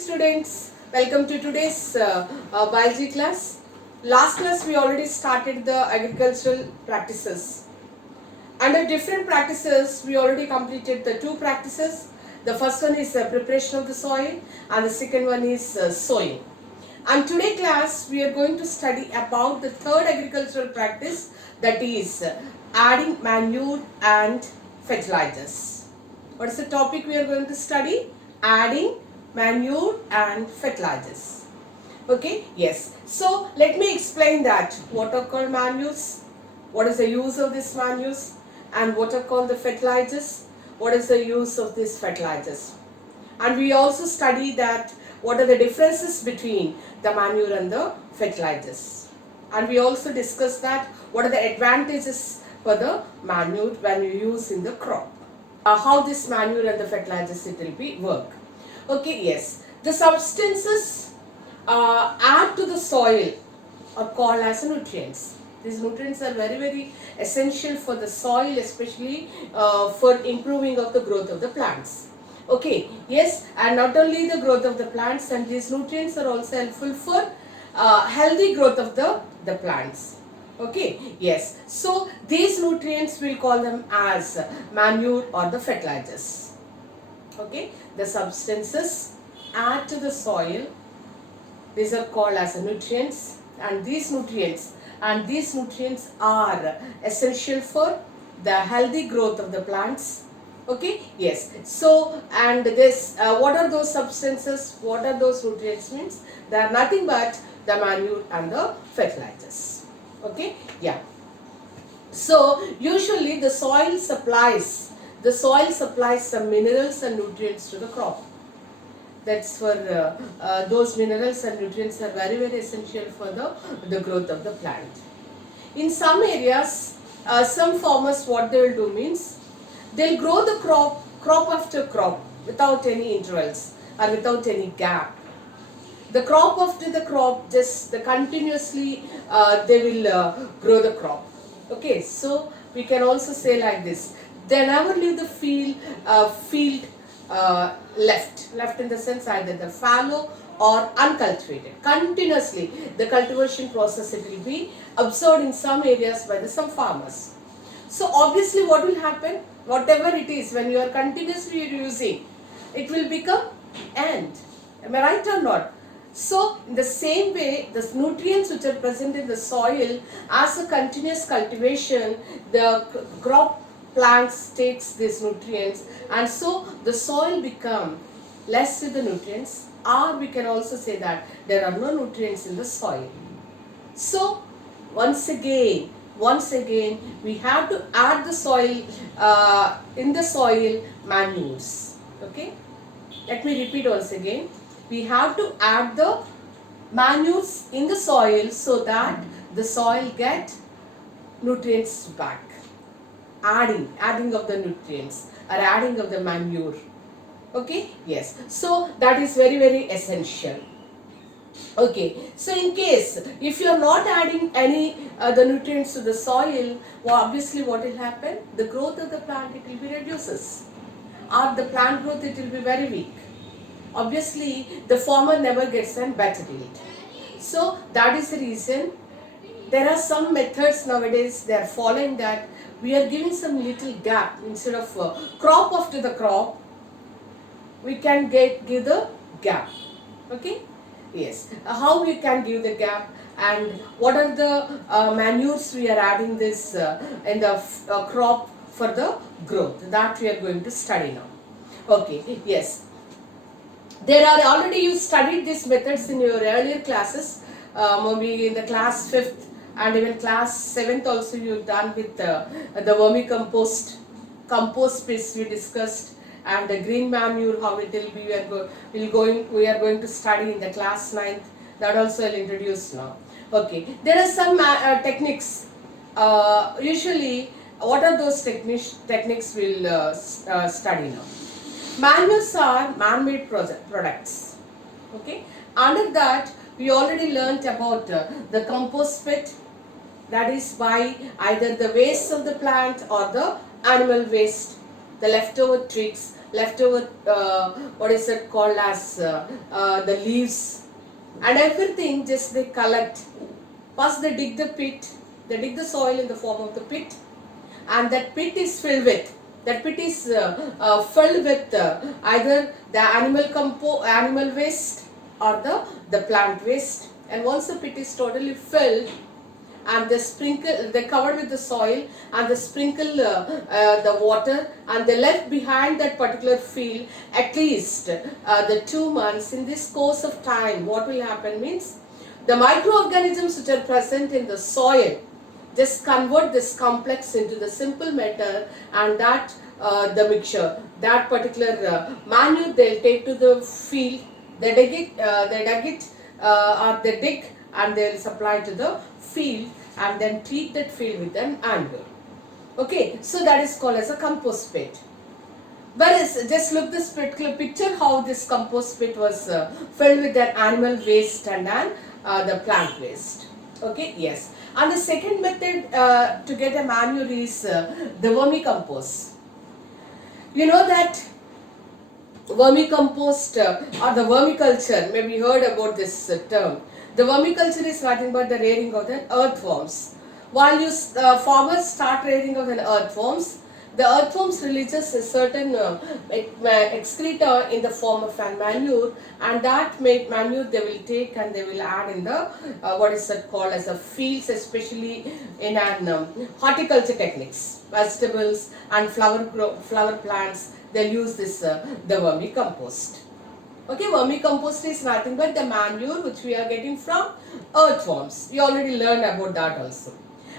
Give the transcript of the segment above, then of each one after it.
students, welcome to today's biology class. Last class we already started the agricultural practices. Under different practices we already completed the two practices. The first one is preparation of the soil and the second one is sowing. And today class we are going to study about the third agricultural practice, that is adding manure and fertilizers. What is the topic we are going to study? Adding manure and fertilizers. Okay, yes. So let me explain that. What are called manures? What is the use of these manures? And what are called the fertilizers? What is the use of these fertilizers? And we also study that what are the differences between the manure and the fertilizers. And we also discuss that what are the advantages for the manure when you use in the crop. How this manure and the fertilizers it will be work. Okay, yes. The substances add to the soil are called as nutrients. These nutrients are very essential for the soil, especially for improving of the growth of the plants. Okay, yes, and not only the growth of the plants, and these nutrients are also helpful for healthy growth of the plants. Okay, yes. So these nutrients we'll call them as manure or the fertilizers. Okay, the substances add to the soil. These are called as nutrients, and these nutrients are essential for the healthy growth of the plants. Okay, yes. So, and this what are those substances, what are those nutrients means? They are nothing but the manure and the fertilizers. Okay, yeah. So usually the soil supplies some minerals and nutrients to the crop. That's for those minerals and nutrients are very essential for the growth of the plant. In some areas, some farmers what they will do means they'll grow the crop after crop without any intervals or without any gap. The crop after the crop, just continuously they will grow the crop. Okay, so we can also say like this: they never leave the field left in the sense either the fallow or uncultivated. Continuously, the cultivation process it will be observed in some areas by some farmers. So obviously, what will happen? Whatever it is, when you are continuously using, it will become end. Am I right or not? So, in the same way, the nutrients which are present in the soil, as a continuous cultivation, the crop plants takes these nutrients, and so the soil become less with the nutrients, or we can also say that there are no nutrients in the soil. So, once again, we have to add the soil, in the soil manures. Okay, let me repeat once again. We have to add the manures in the soil so that the soil get nutrients back. Adding of the nutrients or adding of the manure. Okay, yes. So that is very essential. Okay, so in case if you are not adding any the nutrients to the soil, well, obviously what will happen? The growth of the plant it will be reduces, or the plant growth it will be very weak. Obviously, the farmer never gets a better yield. So that is the reason there are some methods nowadays they are following, that we are giving some little gap instead of crop after the crop. We can give the gap. Okay. Yes. How we can give the gap, and what are the manures we are adding this in the crop for the growth, that we are going to study now. Okay. Yes. There are already you studied these methods in your earlier classes, maybe in the class 5th and even class 7th also you've done with the vermicompost piece we discussed, and the green manure how it will be we are going to study in the class 9th. That also I'll introduce now. Okay, there are some techniques. Usually, what are those techniques we'll study now? Manures are man-made products. Okay. Under that, we already learnt about the compost pit. That is by either the waste of the plant or the animal waste, the leftover twigs leftover, what is it called as the leaves and everything, just they collect. First they dig the pit, they dig the soil in the form of the pit, and that pit is filled with, either the animal waste or the plant waste. And once the pit is totally filled, and they covered with the soil, and they sprinkle the water, and they left behind that particular field at least the 2 months. In this course of time, what will happen means, the microorganisms which are present in the soil just convert this complex into the simple matter, and that the mixture, that particular manure, they'll take to the field, they dig and they'll supply to the field, and then treat that field with an manure. Okay, so that is called as a compost pit. Whereas, just look this particular picture, how this compost pit was filled with an animal waste and then the plant waste. Okay, yes. And the second method to get a manure is the vermicompost. You know that vermicompost or the vermiculture, maybe you heard about this term. The vermiculture is nothing but the rearing of the earthworms. While you farmers start rearing of the earthworms releases a certain excreta in the form of an manure, and that manure they will take and they will add in the what is it called as a fields, especially in an horticulture techniques, vegetables and flower plants. They'll use this the vermicompost. Okay, vermicompost is nothing but the manure which we are getting from earthworms. We already learned about that also.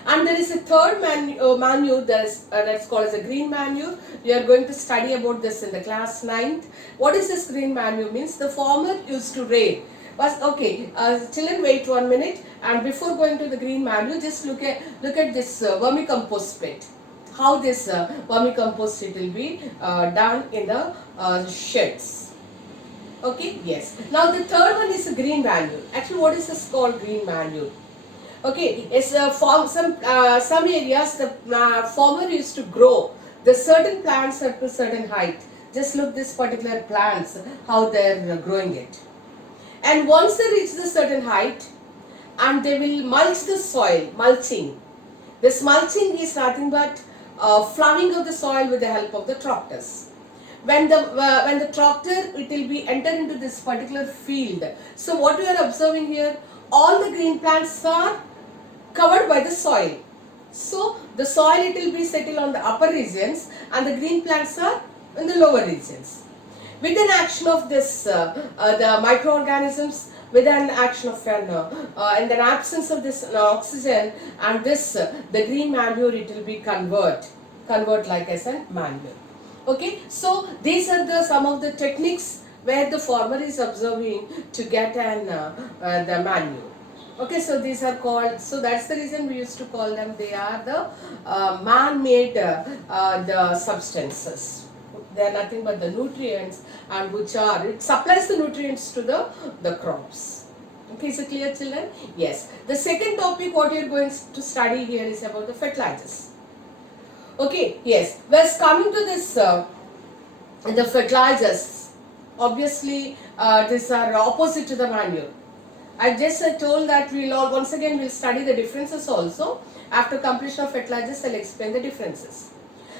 And there is a third manure that's called as a green manure. We are going to study about this in the class 9th. What is this green manure means? The farmer used to rear. Okay, children, wait 1 minute, and before going to the green manure, just look at this vermicompost pit. How this vermicompost it will be done in the sheds. Okay, yes. Now the third one is a green manure. Actually, what is this called green manure? Okay, it's some areas the farmer used to grow the certain plants at a certain height. Just look this particular plants, how they're growing it. And once they reach the certain height, and they will mulch the soil, mulching. This mulching is nothing but ploughing of the soil with the help of the tractors. When the tractor, it will be enter into this particular field. So what we are observing here, all the green plants are covered by the soil. So the soil, it will be settled on the upper regions, and the green plants are in the lower regions. With an action of this, the microorganisms, with an action of in the absence of this oxygen and this, the green manure, it will be convert like as a manure. Okay, so these are some of the techniques where the farmer is observing to get the manure. Okay, so these are called, so that's the reason we used to call them, they are the man-made the substances. They are nothing but the nutrients, and it supplies the nutrients to the crops. Okay, is it clear, children? Yes. The second topic what you are going to study here is about the fertilizers. Okay, yes. Whereas coming to this, the fertilizers, obviously these are opposite to the manure. I just told that once again we'll study the differences also. After completion of fertilizers, I'll explain the differences.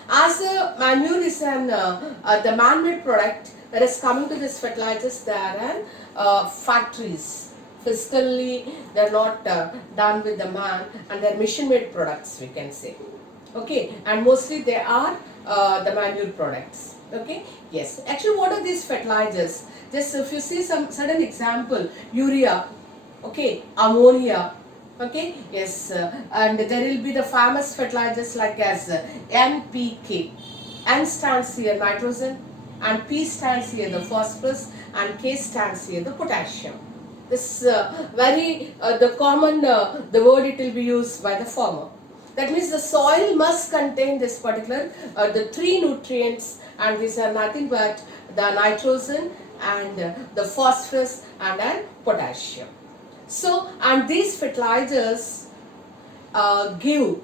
As a manure is the man-made product, whereas coming to this fertilizers, there are factories. Physically, they're not done with the man, and they're machine-made products, we can say. Okay, and mostly they are the manure products. Okay, yes. Actually, what are these fertilizers? Just if you see some certain example, urea, okay, ammonia, okay, yes, and there will be the famous fertilizers like as NPK. N stands here nitrogen, and P stands here the phosphorus, and K stands here the potassium. This the common the word it will be used by the farmer. That means the soil must contain this particular the three nutrients, and these are nothing but the nitrogen and the phosphorus and potassium. So, and these fertilizers give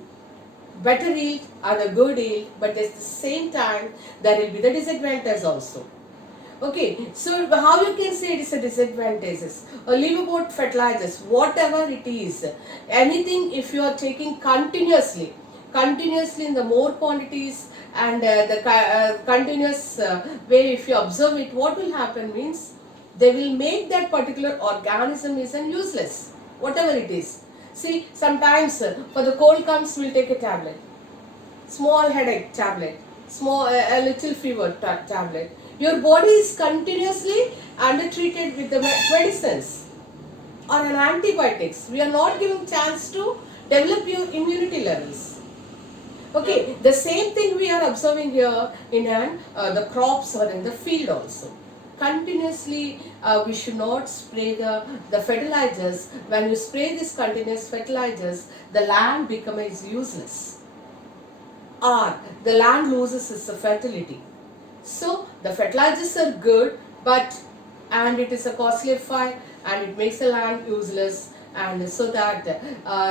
better yield or the good yield, but at the same time there will be the disadvantage also. Okay, so how you can say it is a disadvantages? Leave about fertilizers, whatever it is, anything if you are taking continuously in the more quantities and the continuous way, if you observe it, what will happen means they will make that particular organism is useless, whatever it is. See, sometimes for the cold comes, we'll take a tablet, small headache tablet, small a little fever tablet. Your body is continuously undertreated with the medicines or an antibiotics. We are not giving chance to develop your immunity levels. Okay, the same thing we are observing here in the crops or in the field also. Continuously, we should not spray the fertilizers. When you spray these continuous fertilizers, the land becomes useless, or the land loses its fertility. So the fertilizers are good, but and it is a costly affair and it makes the land useless, and so that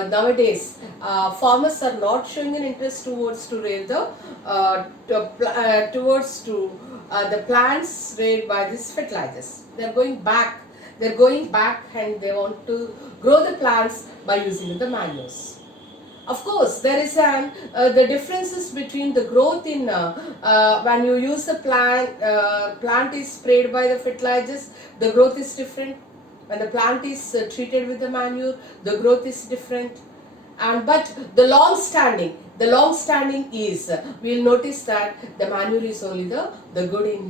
nowadays farmers are not showing an interest towards to raise the towards to the plants raised by these fertilizers. They are going back. They are going back and they want to grow the plants by using the manures. Of course, there is the differences between the growth in when you use the plant is sprayed by the fertilizers, the growth is different. When the plant is treated with the manure, the growth is different. And but the long standing is we will notice that the manure is only the good in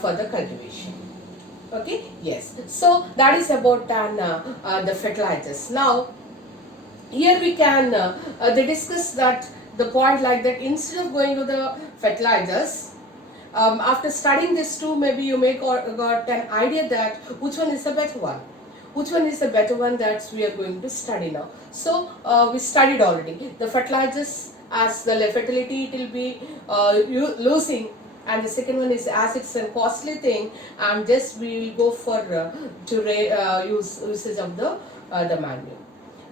for the cultivation. Okay, yes. So that is about the fertilizers. Now, here we can they discuss that the point like that instead of going to the fertilizers, after studying this too, maybe you may got an idea that which one is the better one. Which one is the better one that we are going to study now. So we studied already the fertilizers, as the fertility it will be losing, and the second one is as it's a costly thing, and just we will go for usage of the manure.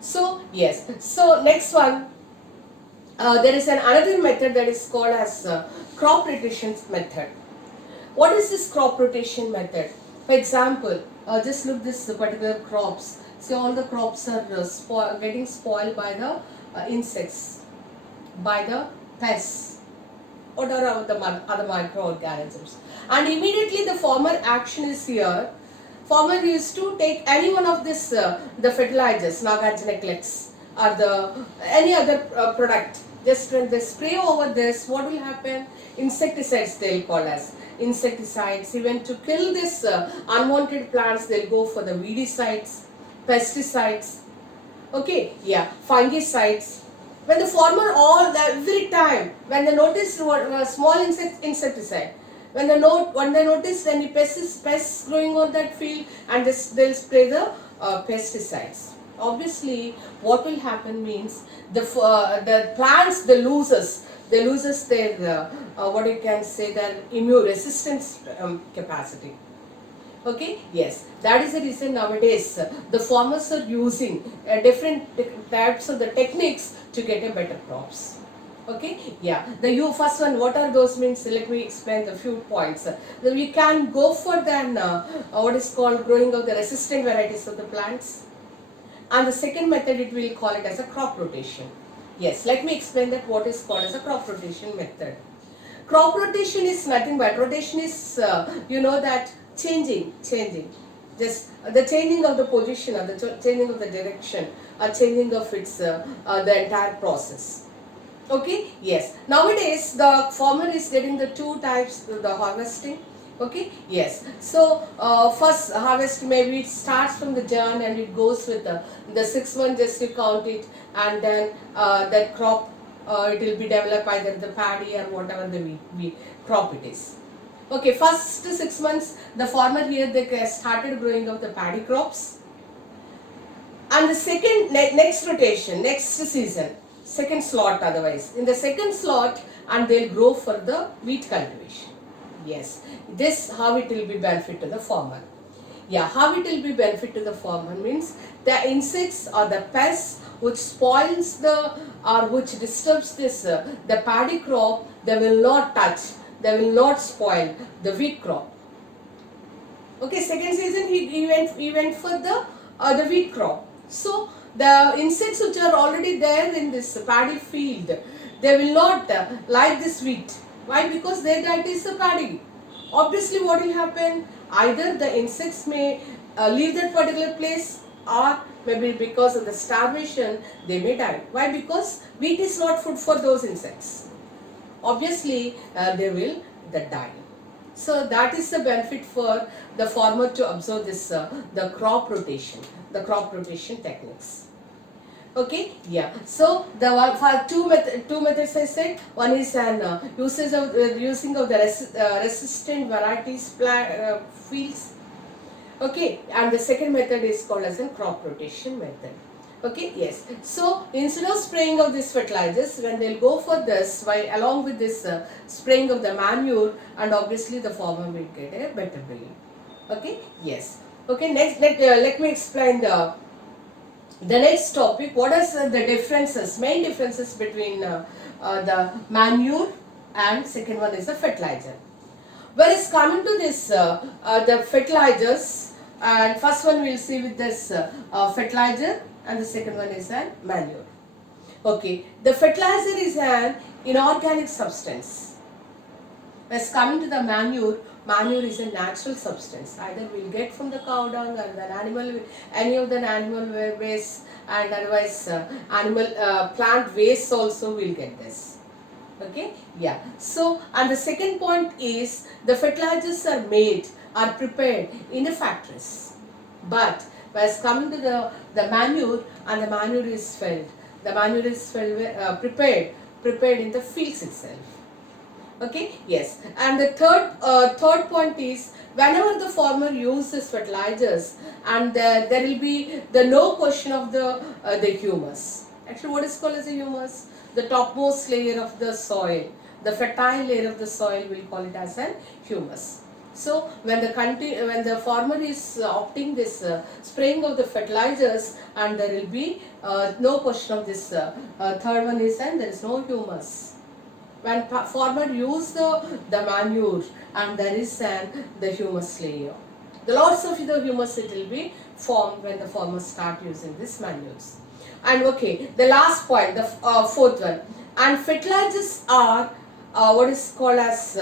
So yes, so next one, there is another method that is called as crop rotation method. What is this crop rotation method? For example, just look this particular crops. See, all the crops are getting spoiled by the insects, by the pests, or other microorganisms, and immediately the farmer action is here. Farmer used to take any one of this the fertilizers, Nagarjuna Klex or the any other product. Just when they spray over this, what will happen? Insecticides they'll call as insecticides. Even to kill this unwanted plants, they'll go for the weedicides, pesticides. Okay, yeah, fungicides. When the farmer every time when they notice small insecticide, when they notice any pests growing on that field, and they'll spray the pesticides. Obviously, what will happen means the plants they loses their what you can say, their immune resistance capacity. Okay, yes, that is the reason nowadays the farmers are using different types of the techniques to get a better crops. Okay, yeah, the first one, what are those means? Let me explain the few points. Then we can go for then what is called growing of the resistant varieties of the plants, and the second method it will call it as a crop rotation. Yes, let me explain that what is called as a crop rotation method. Crop rotation is nothing but rotation is you know that changing, just the changing of the position or the changing of the direction or changing of its the entire process. Okay, yes. Nowadays the farmer is getting the two types the harvesting. Okay, yes. So first harvest, maybe it starts from the germ and it goes with the 6 months, just to count it, and then that crop it will be developed either the paddy or whatever the wheat crop it is. Okay, first 6 months the farmer here they started growing of the paddy crops, and the second next rotation, next season, second slot otherwise, in the second slot, and they'll grow for the wheat cultivation. Yes, this how it will be benefit to the farmer. Yeah, how it will be benefit to the farmer means the insects or the pests which spoils the or which disturbs this the paddy crop, they will not touch, they will not spoil the wheat crop. Okay, second season he went for the wheat crop. So the insects which are already there in this paddy field, they will not like this wheat. Why? Because their diet is the paddy. Obviously, what will happen? Either the insects may leave that particular place, or maybe because of the starvation they may die. Why? Because wheat is not food for those insects. Obviously, they will die. So that is the benefit for the farmer to observe this the crop rotation techniques. Okay, yeah. So the one for two methods I said. One is an using of the resistant varieties fields. Okay, and the second method is called as a crop rotation method. Okay, yes. So instead of spraying of these fertilizers, when they'll go for this, while along with this spraying of the manure, and obviously the farmer will get a better yield. Okay, yes. Okay, next let me explain the next topic. What are the differences, main differences between the manure and second one is the fertilizer. Whereas coming to this the fertilizers, and first one we'll see with this fertilizer, and the second one is a manure. Okay, the fertilizer is an inorganic substance. Whereas coming to the manure, manure is a natural substance. Either we'll get from the cow dung or the animal, any of the animal waste, and otherwise animal plant waste also we'll get this. Okay, yeah. So, and the second point is the fertilizers are prepared in the factories. But whereas coming to the manure, and the manure is filled, the manure is prepared in the fields itself. Okay, yes. And the third point is whenever the farmer uses fertilizers, and there will be the no question of the humus. Actually, what is called as a humus? The topmost layer of the soil, the fertile layer of the soil, we'll call it as an humus. So when the farmer is opting this spraying of the fertilizers, and there will be no question of this third one is, and there is no humus. When farmer use the manure, and there is the humus layer, the lots of the humus it will be formed when the farmers start using this manures. And okay, the last point, the fourth one, and fertilizers are what is called as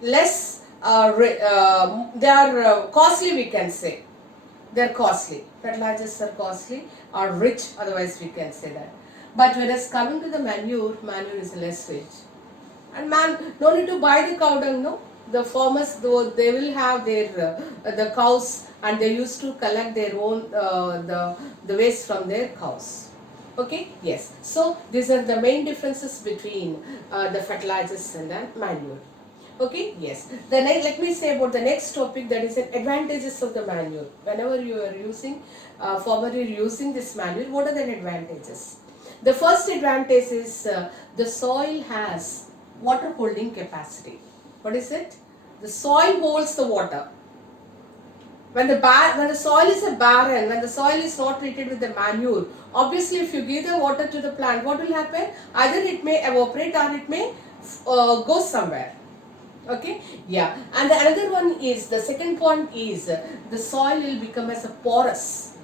less they are costly, we can say. They are costly. Fertilizers are costly or rich, otherwise we can say that. But whereas coming to the manure is less rich. And no need to buy the cow dung, no. The farmers, though, they will have their the cows, and they used to collect their own the waste from their cows. Okay, yes. So these are the main differences between the fertilizers and the manure. Okay, yes. Let me say about the next topic, that is the advantages of the manure. Whenever you are using, farmer is using this manure, what are the advantages? The first advantage is the soil has water holding capacity. What is it? The soil holds the water. When the soil is barren, when the soil is not treated with the manure, obviously if you give the water to the plant, what will happen? Either it may evaporate or it may go somewhere. Okay, yeah. And the another one is, the second point is, the soil will become as a porous.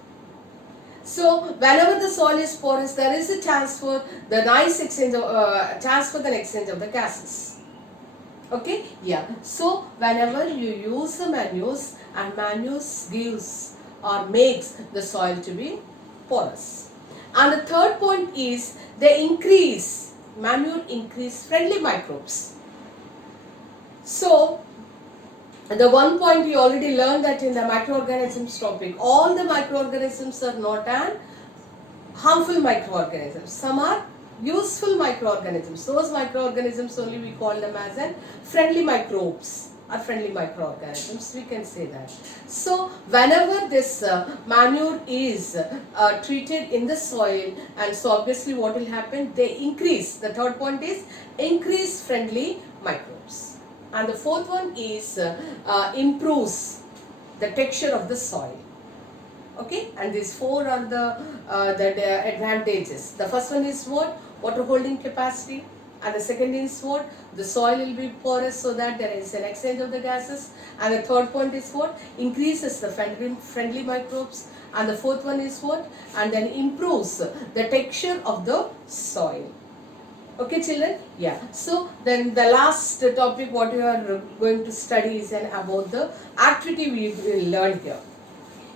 So whenever the soil is porous, there is a chance for the nice exchange of the gases. Okay, yeah. So whenever you use the manures, and manures gives or makes the soil to be porous. And the third point is, manure increase friendly microbes. So the one point we already learned, that in the microorganisms topic, all the microorganisms are not harmful microorganisms. Some are useful microorganisms. Those microorganisms only we call them as friendly microbes or friendly microorganisms, we can say that. So whenever this manure is treated in the soil, and so obviously what will happen, they increase, the third point is increase friendly microbes. And the fourth one is improves the texture of the soil. Okay, and these four are the advantages. The first one is what? Water holding capacity. And the second is what? The soil will be porous so that there is an exchange of the gases. And the third point is what? Increases the friendly microbes. And the fourth one is what? And then improves the texture of the soil. Okay, children? Yeah. So then the last topic what you are going to study is about the activity we will learn here.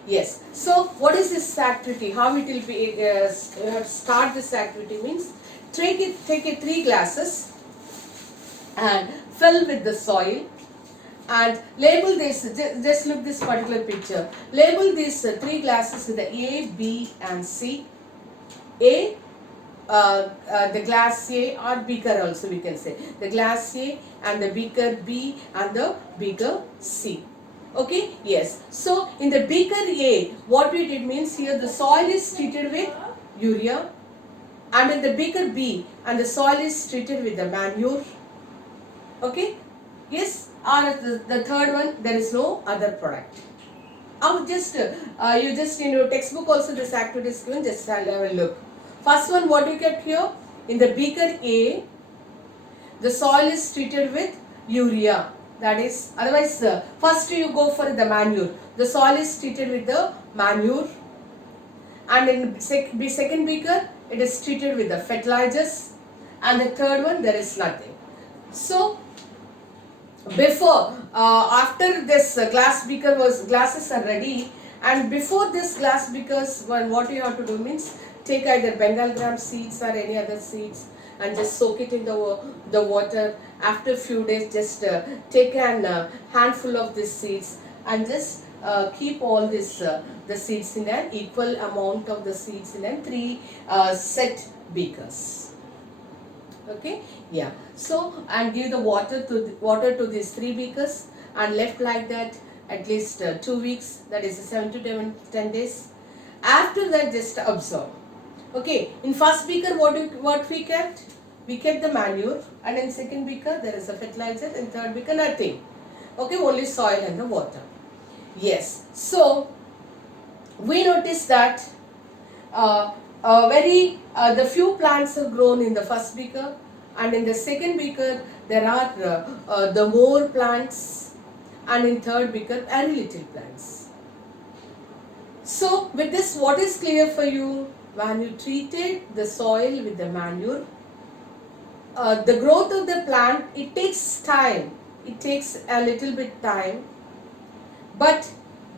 Yes. So what is this activity? How it will be start this activity means take 3 glasses and fill with the soil and label this. Just look this particular picture. Label these 3 glasses with the A, B and C. A, the glass A or beaker also we can say. The glass A and the beaker B and the beaker C. Okay, yes. So in the beaker A, what we did means here the soil is treated with urea, and in the beaker B and the soil is treated with the manure. Okay, yes. Or the third one, there is no other product. You just in your textbook also this activity is given. Just have a look. First one, what you get here in the beaker A, the soil is treated with urea. That is, otherwise first you go for the manure. The soil is treated with the manure, and in second beaker it is treated with the fertilizers, and the third one there is nothing. So before after this glasses are ready, and before this glass beakers, what you have to do means take either Bengal gram seeds or any other seeds and just soak it in the water. After a few days, just take an handful of these seeds and just keep all this the seeds in an equal amount of the seeds in 3 set beakers. Okay, yeah. So and give the water to these 3 beakers and left like that at least 2 weeks. That is 7 to 10 days. After that, just observe. Okay, in first beaker what we kept? We kept the manure, and in second beaker there is a fertilizer, in third beaker nothing. Okay, only soil and the water. Yes, so we noticed that the few plants are grown in the first beaker, and in the second beaker there are the more plants, and in third beaker very little plants. So with this, what is clear for you? When you treated the soil with the manure, the growth of the plant, it takes time. It takes a little bit time, but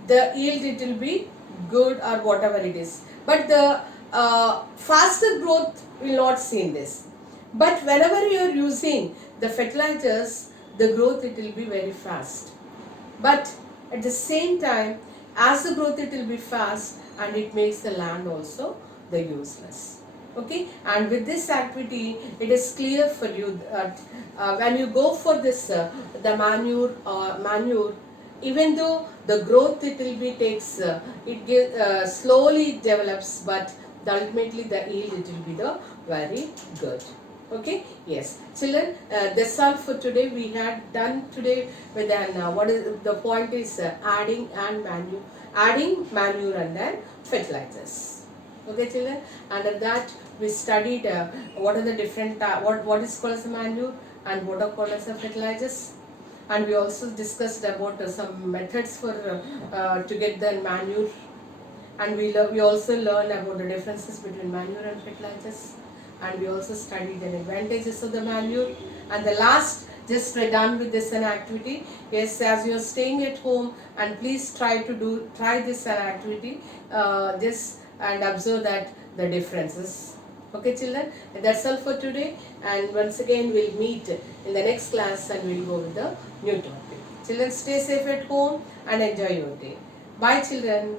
the yield it will be good or whatever it is. But the faster growth will not see in this. But whenever you are using the fertilizers, the growth it will be very fast. But at the same time, as the growth it will be fast, and it makes the land also the useless. Okay, and with this activity it is clear for you that when you go for this the manure, even though the growth it will be takes slowly develops, but ultimately the yield it will be the very good. Okay, yes, children, that's all for today. We had done today with what is the point is adding manure and then fertilizers. Okay, children, under that we studied what are the different what is called as a manure and what are called as the fertilizers, and we also discussed about some methods for to get the manure, and we also learned about the differences between manure and fertilizers, and we also studied the advantages of the manure. And the last, just we're done with this activity. Yes, as you are staying at home, and please try this activity just and observe that the differences. Okay, children, that's all for today, and once again we'll meet in the next class and we'll go with the new topic. Children, stay safe at home and enjoy your day. Bye, children.